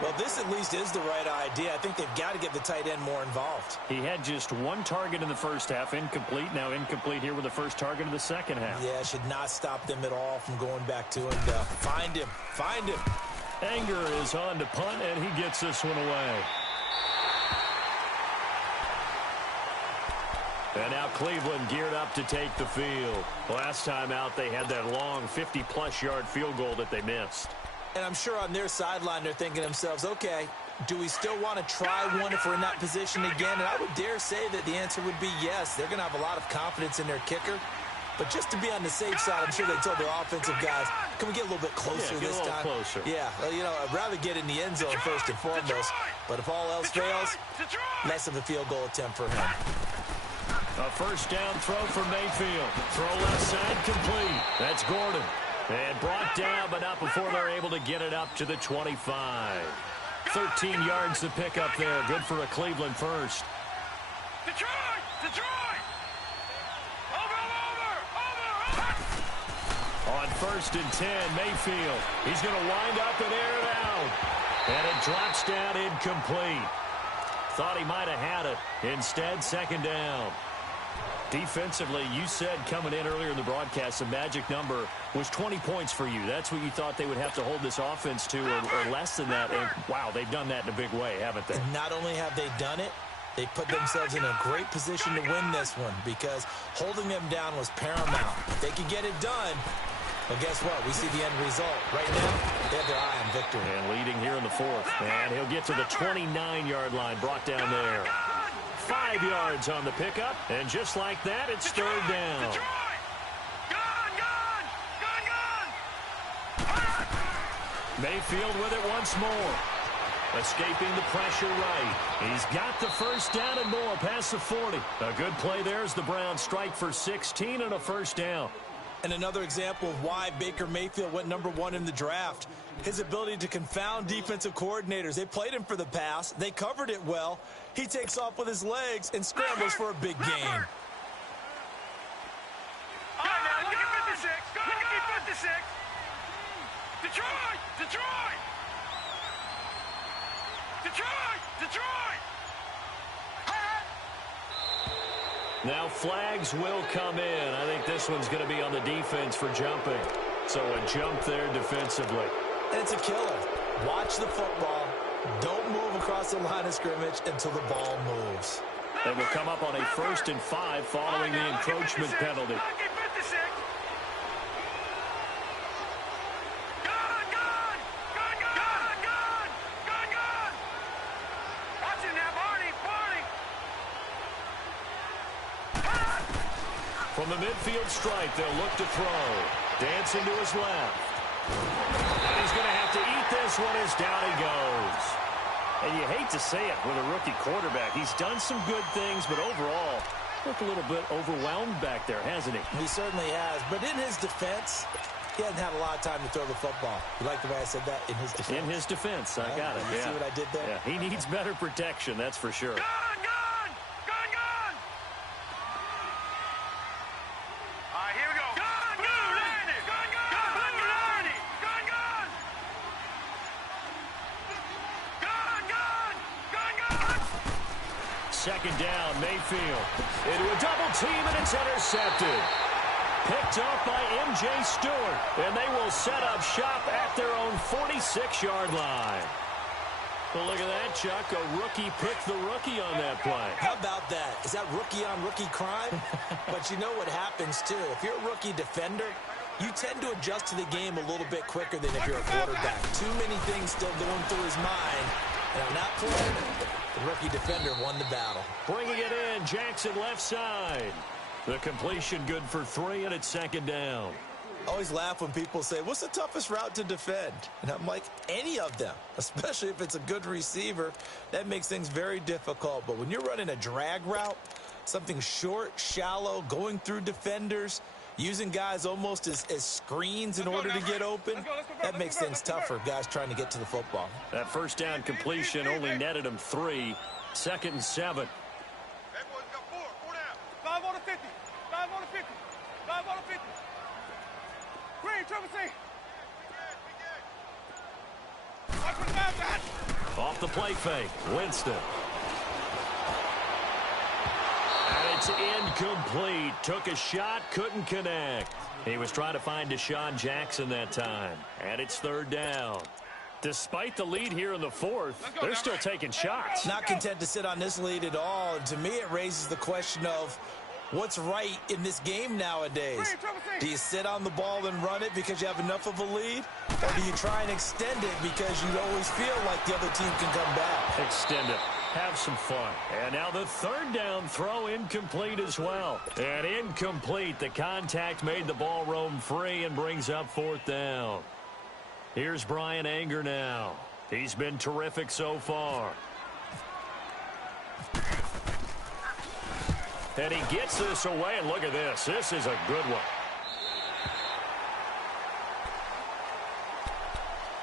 Well, this at least is the right idea. I think they've got to get the tight end more involved. He had just one target in the first half, incomplete. Now incomplete here with the first target of the second half. Yeah, should not stop them at all from going back to him. Find him. Find him. Anger is on to punt, and he gets this one away. And now Cleveland geared up to take the field. Last time out, they had that long 50-plus yard field goal that they missed. And I'm sure on their sideline, they're thinking to themselves, okay, do we still want to try one if we're in that position again? And I would dare say that the answer would be yes. They're going to have a lot of confidence in their kicker. But just to be on the safe side, I'm sure they told their offensive guys, can we get a little bit closer this time? Closer. Yeah, well, you know, I'd rather get in the end zone first and foremost. But if all else fails, less of a field goal attempt for him. A first down throw for Mayfield. Throw left side complete. That's Gordon. And brought down, but not before they're able to get it up to the 25. 13 yards to pick up there. Good for a Cleveland first. Detroit! Detroit! Over! On 1st and 10, Mayfield. He's going to wind up and air it out. And it drops down incomplete. Thought he might have had it. Instead, second down. Defensively, you said coming in earlier in the broadcast, the magic number was 20 points for you. That's what you thought they would have to hold this offense to, or less than that. And, wow, they've done that in a big way, haven't they? And not only have they done it, they put themselves in a great position to win this one because holding them down was paramount. If they could get it done, well, guess what? We see the end result. Right now, they have their eye on victory. And leading here in the fourth. And he'll get to the 29-yard line, brought down there. 5 yards on the pickup, and just like that, it's third down. Mayfield with it once more. Escaping the pressure right. He's got the first down and more past the 40. A good play there as the Browns strike for 16 and a first down. And another example of why Baker Mayfield went #1 in the draft. His ability to confound defensive coordinators. They played him for the pass. They covered it well. He takes off with his legs and scrambles for a big gain. All right, now look at 56. Look at 56. Detroit! Detroit! Detroit! Detroit! Now flags will come in. I think this one's going to be on the defense for jumping. So a jump there defensively. And it's a killer. Watch the football. Don't move across the line of scrimmage until the ball moves. They will come up on a 1st and 5 following the encroachment penalty. From the midfield stripe, they'll look to throw. Dancing to his left. And he's going to have to eat this one as down he goes. And you hate to say it with a rookie quarterback. He's done some good things, but overall, looked a little bit overwhelmed back there, hasn't he? He certainly has. But in his defense, he hasn't had a lot of time to throw the football. You like the way I said that? In his defense. In his defense. I got it. You see what I did there? Yeah, he needs better protection, that's for sure. Second down, Mayfield into a double team, and it's intercepted. Picked off by M.J. Stewart. And they will set up shop at their own 46-yard line. Well, look at that, Chuck. A rookie picked the rookie on that play. How about that? Is that rookie-on-rookie crime? But you know what happens, too. If you're a rookie defender, you tend to adjust to the game a little bit quicker than if you're a quarterback. Too many things still going through his mind. And on that play, the rookie defender won the battle. Bringing it in, Jackson left side. The completion good for 3, and it's second down. I always laugh when people say, what's the toughest route to defend? And I'm like, any of them, especially if it's a good receiver. That makes things very difficult. But when you're running a drag route, something short, shallow, going through defenders, using guys almost as screens in order to get open, that makes things tough for guys trying to get to the football. That first down completion only netted him 3. 2nd and 7. That boy's got 4 down. 5 on the 50. 5 on the 50. 5 on the 50. Green, Triple C. Watch for the bad. Off the play fake, Winston. And it's incomplete. Took a shot, couldn't connect. He was trying to find Deshaun Jackson that time. And it's 3rd down. Despite the lead here in the 4th, they're still taking shots. Not content to sit on this lead at all. And to me, it raises the question of what's right in this game nowadays. Do you sit on the ball and run it because you have enough of a lead? Or do you try and extend it because you always feel like the other team can come back? Extend it. Have some fun. And now the 3rd down throw incomplete as well. And incomplete. The contact made the ball roam free and brings up 4th down. Here's Brian Anger now. He's been terrific so far. And he gets this away, and look at this. This is a good one.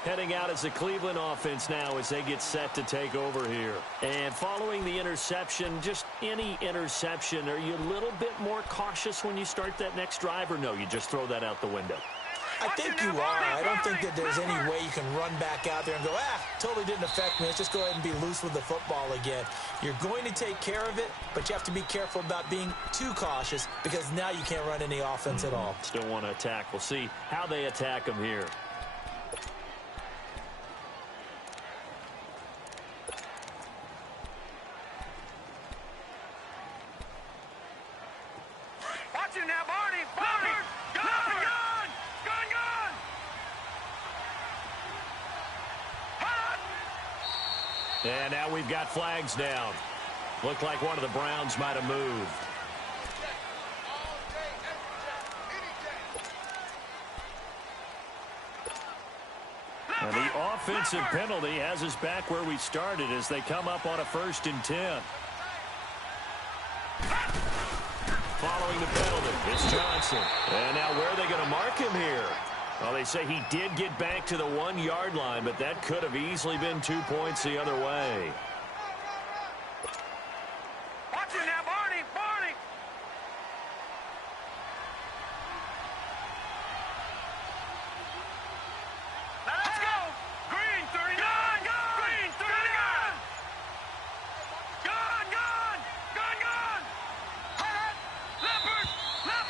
Heading out as the Cleveland offense now as they get set to take over here. And following the interception, just any interception, are you a little bit more cautious when you start that next drive, or no, you just throw that out the window? I think you are. I don't think that there's any way you can run back out there and go, totally didn't affect me. Let's just go ahead and be loose with the football again. You're going to take care of it, but you have to be careful about being too cautious because now you can't run any offense at all. Still want to attack. We'll see how they attack them here. Watch it now, Barney. Gun. And now we've got flags down. Looked like one of the Browns might have moved. And the offensive penalty has us back where we started as they come up on a 1st and 10. Following the penalty, it's Johnson. And now where are they going to mark him here? Well, they say he did get back to the 1-yard line, but that could have easily been 2 points the other way. Watch it now, Barney. Now let's go. Green, 39. Green, 39. Gun.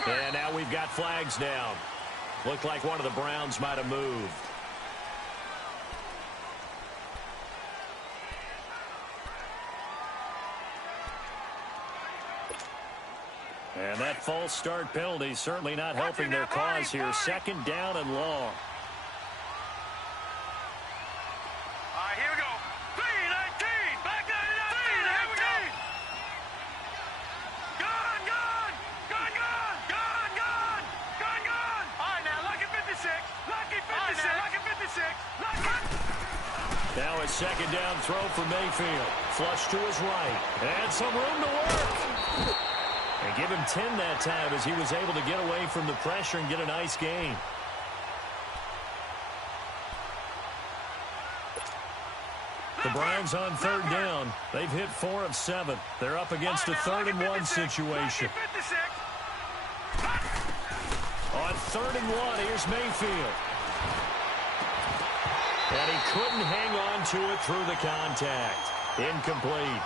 Leopard. And now we've got flags down. Looked like one of the Browns might have moved. And that false start penalty certainly not helping their cause here. 2nd down and long. All right, here we go. 3-19. Back 99. Here we go. Gun. All right, now, lucky 56. Lucky 56. Now a 2nd down throw for Mayfield. Flush to his right. And some room to work. And give him 10 that time as he was able to get away from the pressure and get a nice gain. The Browns on 3rd down. They've hit 4 of 7. They're up against a 3rd and 1 situation. On 3rd and 1, here's Mayfield. And he couldn't hang on to it through the contact. Incomplete.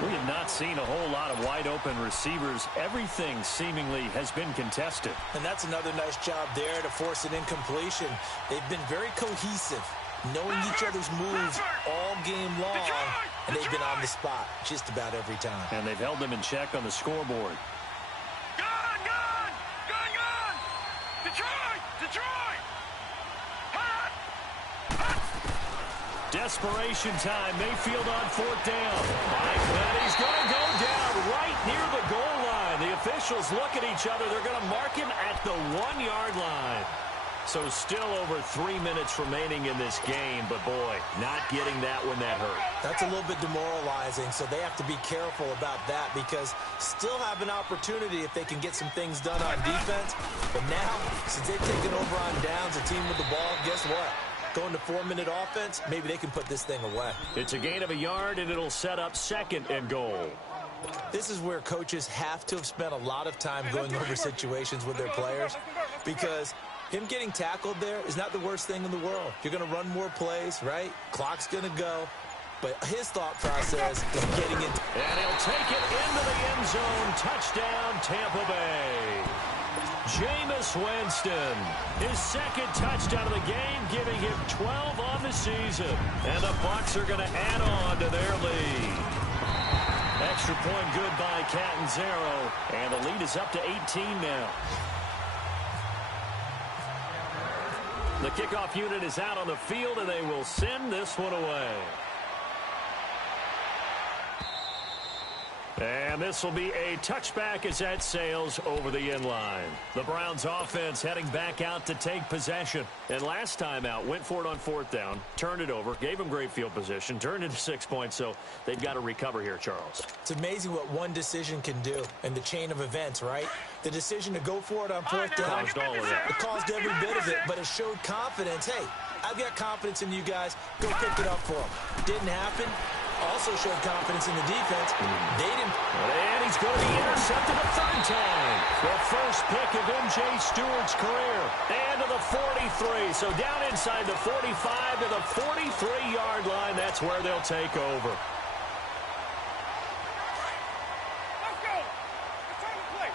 We have not seen a whole lot of wide-open receivers. Everything seemingly has been contested. And that's another nice job there to force an incompletion. They've been very cohesive, knowing each other's moves all game long, and they've been on the spot just about every time. And they've held them in check on the scoreboard. Desperation time. Mayfield on 4th down. And he's going to go down right near the goal line. The officials look at each other. They're going to mark him at the 1-yard line. So still over 3 minutes remaining in this game. But, boy, not getting that when that hurt. That's a little bit demoralizing, so they have to be careful about that because still have an opportunity if they can get some things done on defense. But now, since they've taken over on downs, a team with the ball, guess what? Going to 4-minute offense, maybe they can put this thing away. It's a gain of a yard, and it'll set up 2nd and goal. This is where coaches have to have spent a lot of time going over situations with their players because him getting tackled there is not the worst thing in the world. You're going to run more plays, right? Clock's going to go. But his thought process is getting into... And he'll take it into the end zone. Touchdown, Tampa Bay. Jameis Winston, his 2nd touchdown of the game, giving him 12 on the season. And the Bucs are going to add on to their lead. Extra point good by Catanzaro, and the lead is up to 18 now. The kickoff unit is out on the field, and they will send this one away. And this will be a touchback as that sails over the end line. The Browns offense heading back out to take possession. And last time out, went for it on 4th down, turned it over, gave them great field position, turned into 6 points, so they've got to recover here, Charles. It's amazing what one decision can do in the chain of events, right? The decision to go for it on 4th down. Caused all of that. It caused every bit of it, but it showed confidence. Hey, I've got confidence in you guys. Go pick it up for them. Didn't happen. Also showed confidence in the defense. They didn't. And he's going to be intercepted a 3rd time. The first pick of M.J. Stewart's career. And to the 43. So down inside the 45 to the 43-yard line. That's where they'll take over. Let's go. It's time to play.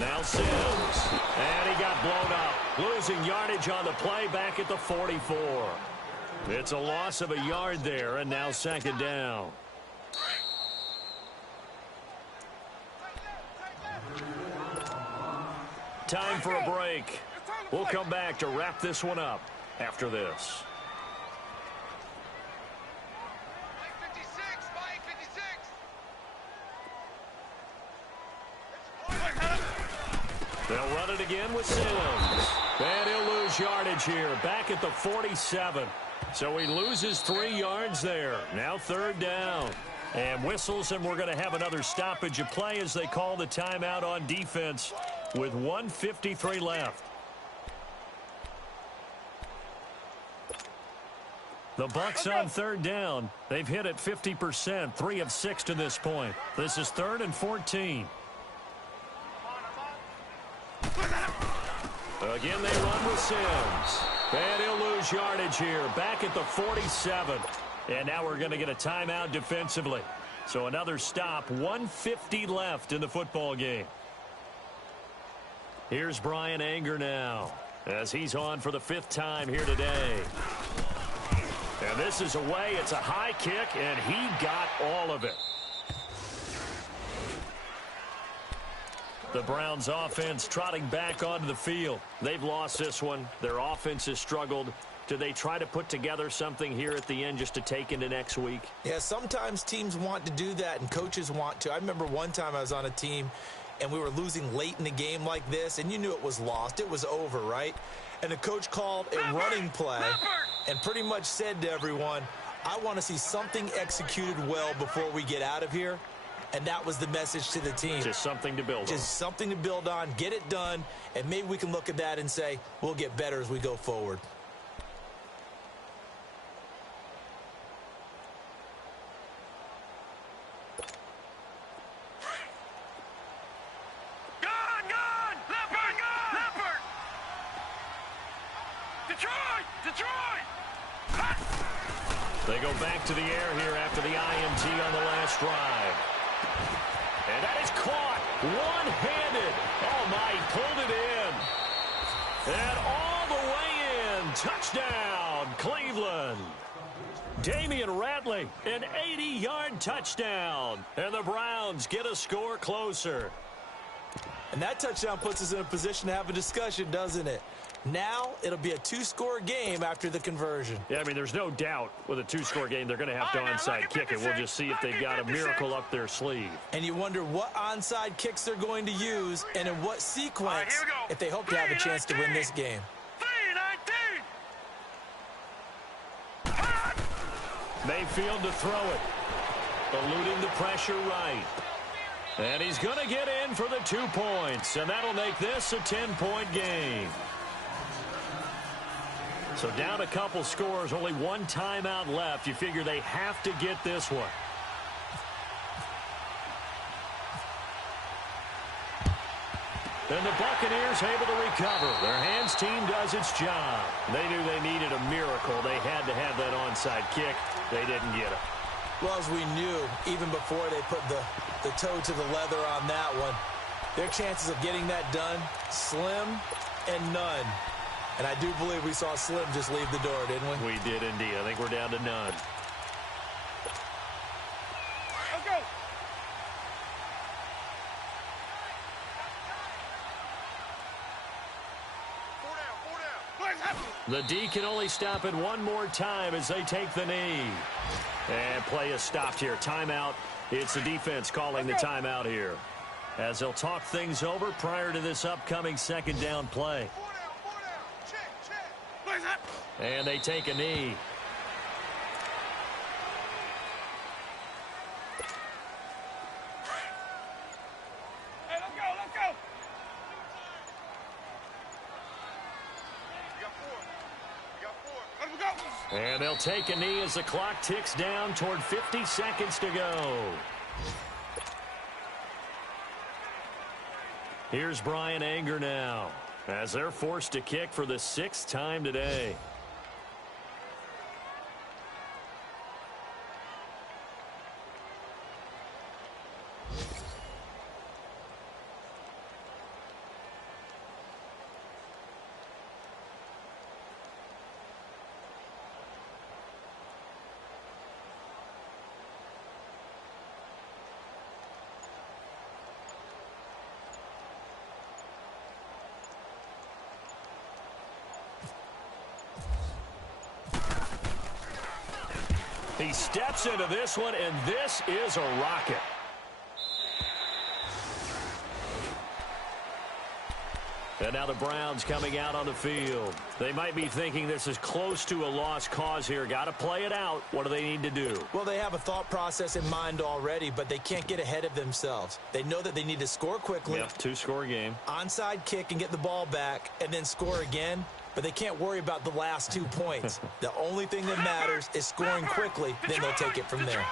Now Sims. And he got blown up. Losing yardage on the play back at the 44. It's a loss of a yard there, and now 2nd down. Time for a break. We'll come back to wrap this one up after this. They'll run it again with Sims. And he'll lose yardage here, back at the 47. So he loses 3 yards there. Now 3rd down. And whistles, and we're going to have another stoppage of play as they call the timeout on defense with 1:53 left. The Bucs on 3rd down. They've hit it 50%, 3 of 6 to this point. This is 3rd and 14. Again, they run with Sims. And he'll lose yardage here, back at the 47. And now we're going to get a timeout defensively. So another stop, 1:50 left in the football game. Here's Brian Anger now, as he's on for the 5th time here today. And this is away. It's a high kick, and he got all of it. The Browns offense trotting back onto the field. They've lost this one. Their offense has struggled. Do they try to put together something here at the end just to take into next week? Yeah, sometimes teams want to do that and coaches want to. I remember one time I was on a team and we were losing late in the game like this, and you knew it was lost. It was over, right? And the coach called a running play and pretty much said to everyone, I want to see something executed well before we get out of here. And that was the message to the team. Just something to build on. Just something to build on, get it done, and maybe we can look at that and say, we'll get better as we go forward. They go back to the air here after the INT on the last drive. And that is caught one-handed. Oh, my, he pulled it in. And all the way in. Touchdown, Cleveland. Damian Ratley, an 80-yard touchdown. And the Browns get a score closer. And that touchdown puts us in a position to have a discussion, doesn't it? Now it'll be a two-score game after the conversion. Yeah, I mean, there's no doubt with a two-score game they're going to have to onside kick it. We'll just see if they've got a miracle up their sleeve. And you wonder what onside kicks they're going to use and in what sequence if they hope to have a chance to win this game. Mayfield to throw it. Eluding the pressure right. And he's going to get in for the 2 points. And that'll make this a 10-point game. So down a couple scores, only one timeout left. You figure they have to get this one. And the Buccaneers able to recover. Their hands team does its job. They knew they needed a miracle. They had to have that onside kick. They didn't get it. Well, as we knew, even before they put the toe to the leather on that one, their chances of getting that done, slim and none. And I do believe we saw Slim just leave the door, didn't we? We did indeed. I think we're down to none. Let's go. The D can only stop it one more time as they take the knee. And play is stopped here. Timeout. It's the defense calling the timeout here, as they'll talk things over prior to this upcoming second down play. And they take a knee. Hey, let's go, let's go. We got four. Let's go. And they'll take a knee as the clock ticks down toward 50 seconds to go. Here's Brian Anger now, as they're forced to kick for the 6th time today. He steps into this one, and this is a rocket. And now the Browns coming out on the field. They might be thinking this is close to a lost cause here. Got to play it out. What do they need to do? Well, they have a thought process in mind already, but they can't get ahead of themselves. They know that they need to score quickly. Yep, 2-score game. Onside kick and get the ball back, and then score again. But they can't worry about the last 2 points. The only thing that matters is scoring quickly. Then they'll take it from there.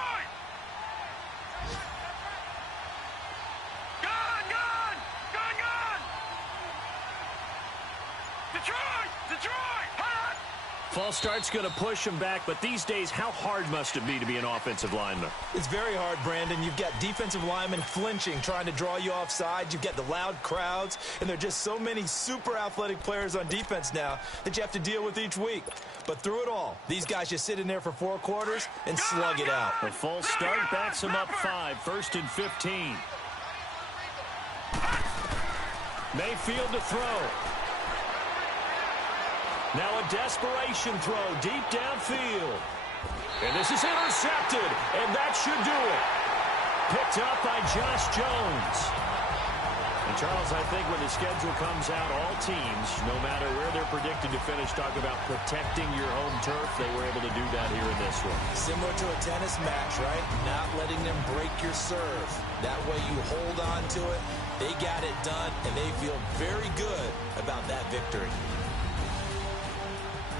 False start's going to push him back, but these days, how hard must it be to be an offensive lineman? It's very hard, Brandon. You've got defensive linemen flinching, trying to draw you offside. You've got the loud crowds, and there are just so many super athletic players on defense now that you have to deal with each week. But through it all, these guys just sit in there for 4 quarters and slug it out. A false start backs him up 5, 1st and 15. Mayfield to throw. Now a desperation throw deep downfield. And this is intercepted, and that should do it. Picked up by Josh Jones. And Charles, I think when the schedule comes out, all teams, no matter where they're predicted to finish, talk about protecting your home turf. They were able to do that here in this one. Similar to a tennis match, right? Not letting them break your serve. That way you hold on to it. They got it done, and they feel very good about that victory.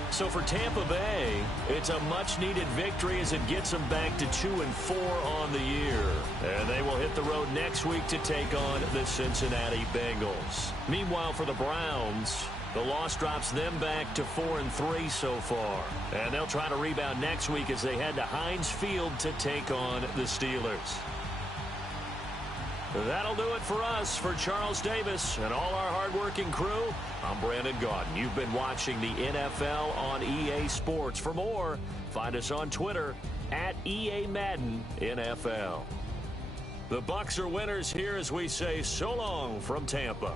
So for Tampa Bay, it's a much-needed victory as it gets them back to 2-4 on the year. And they will hit the road next week to take on the Cincinnati Bengals. Meanwhile, for the Browns, The loss drops them back to 4-3 so far. And they'll try to rebound next week as they head to Heinz Field to take on the Steelers. That'll do it for us. For Charles Davis and all our hardworking crew, I'm Brandon Gaudin. You've been watching the NFL on EA Sports. For more, find us on Twitter at EA Madden NFL. The Bucs are winners here as we say so long from Tampa.